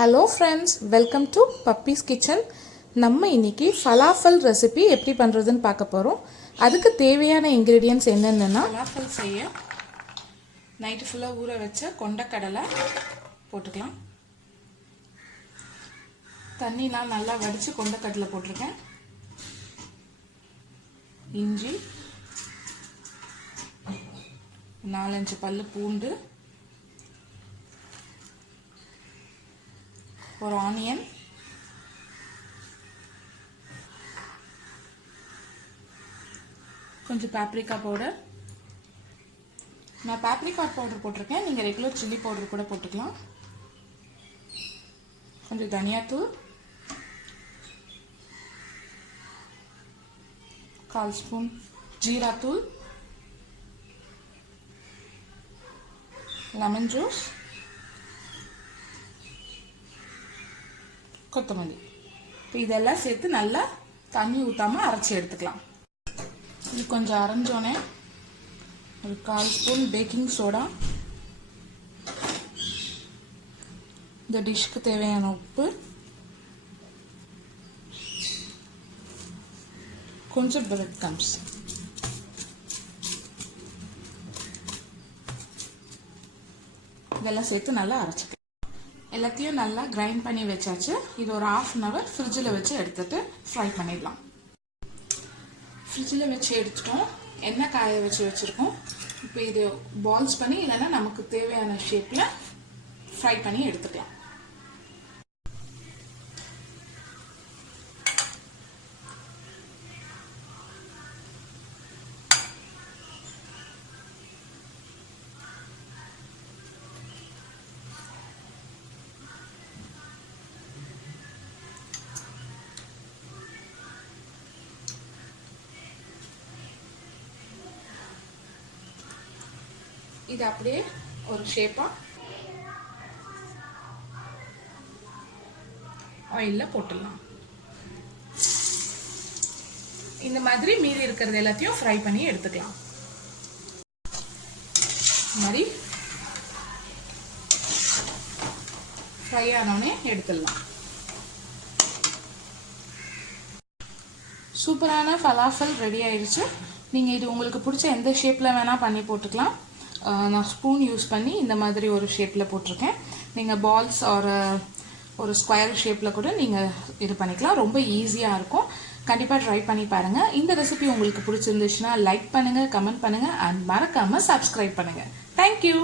Hello friends, welcome to puppies kitchen. நம்ம இன்றைக்கி falafel recipe எப்படி பண்ணுறதுன்னு பார்க்க போகிறோம். அதுக்கு தேவையான இன்க்ரீடியன்ட்ஸ் என்னென்னா, ஃபலாஃபல் செய்ய நைட்டு ஃபுல்லாக ஊற வச்ச கொண்டக்கடலை போட்டுக்கலாம். தண்ணிலாம் நல்லா வடித்து கொண்டக்கடலை போட்டிருக்கேன். இஞ்சி, 4-5 பல்லு பூண்டு, ஒரு ஆனியன், கொஞ்சம் பாப்ரிக்கா பவுடர். நான் பாப்ரிக்கா பவுடர் போட்டிருக்கேன், நீங்கள் ரெகுலர் சில்லி பவுடர் கூட போட்டுக்கலாம். கொஞ்சம் தனியாத்தூள், 1/4 ஸ்பூன் ஜீரா தூள், லெமன் ஜூஸ், கொத்தமல்லி. இப்போ இதெல்லாம் சேர்த்து நல்லா தண்ணி ஊற்றாமல் அரைச்சி எடுத்துக்கலாம். இது கொஞ்சம் அரைஞ்சோன்னே ஒரு 1/4 ஸ்பூன் பேக்கிங் சோடா, இந்த டிஷ்க்கு தேவையான உப்பு, கொஞ்சம் பிரெட் க்ரம்ஸ், இதெல்லாம் சேர்த்து நல்லா அரைச்சிக்கலாம். எல்லாத்தையும் நல்லா கிரைண்ட் பண்ணி வச்சாச்சு. இது ஒரு 1/2 hour ஃப்ரிட்ஜில் வச்சு எடுத்துட்டு ஃப்ரை பண்ணிடலாம். ஃப்ரிட்ஜில் வச்சு எடுத்துட்டோம், எண்ணெய் காய வச்சுருக்கோம். இப்போ இது பால்ஸ் பண்ணி இல்லைன்னா நமக்கு தேவையான ஷேப்பில் ஃப்ரை பண்ணி எடுத்துக்கலாம். இது அப்படியே ஒரு ஷேப்பா ஆயிலில் போட்டுடலாம். இந்த மாதிரி மீதி இருக்கிறது எல்லாத்தையும் ஃப்ரை பண்ணி எடுத்துக்கலாம். இந்த மாதிரி ஃப்ரை ஆனோடனே எடுத்துடலாம். சூப்பரான ஃபலாஃபல் ரெடி ஆயிடுச்சு. நீங்கள் இது உங்களுக்கு பிடிச்ச எந்த ஷேப்பில் வேணால் பண்ணி போட்டுக்கலாம். நான் ஸ்பூன் யூஸ் பண்ணி இந்த மாதிரி ஒரு ஷேப்பில் போட்டிருக்கேன். நீங்கள் பால்ஸ் ஒரு ஸ்கொயர் ஷேப்பில் கூட நீங்கள் இது பண்ணிக்கலாம். ரொம்ப ஈஸியாக இருக்கும். கண்டிப்பாக ட்ரை பண்ணி பாருங்கள். இந்த ரெசிபி உங்களுக்கு பிடிச்சிருந்துச்சுன்னா லைக் பண்ணுங்கள், கமெண்ட் பண்ணுங்கள் அண்ட் மறக்காமல் சப்ஸ்கிரைப் பண்ணுங்கள். தேங்க்யூ.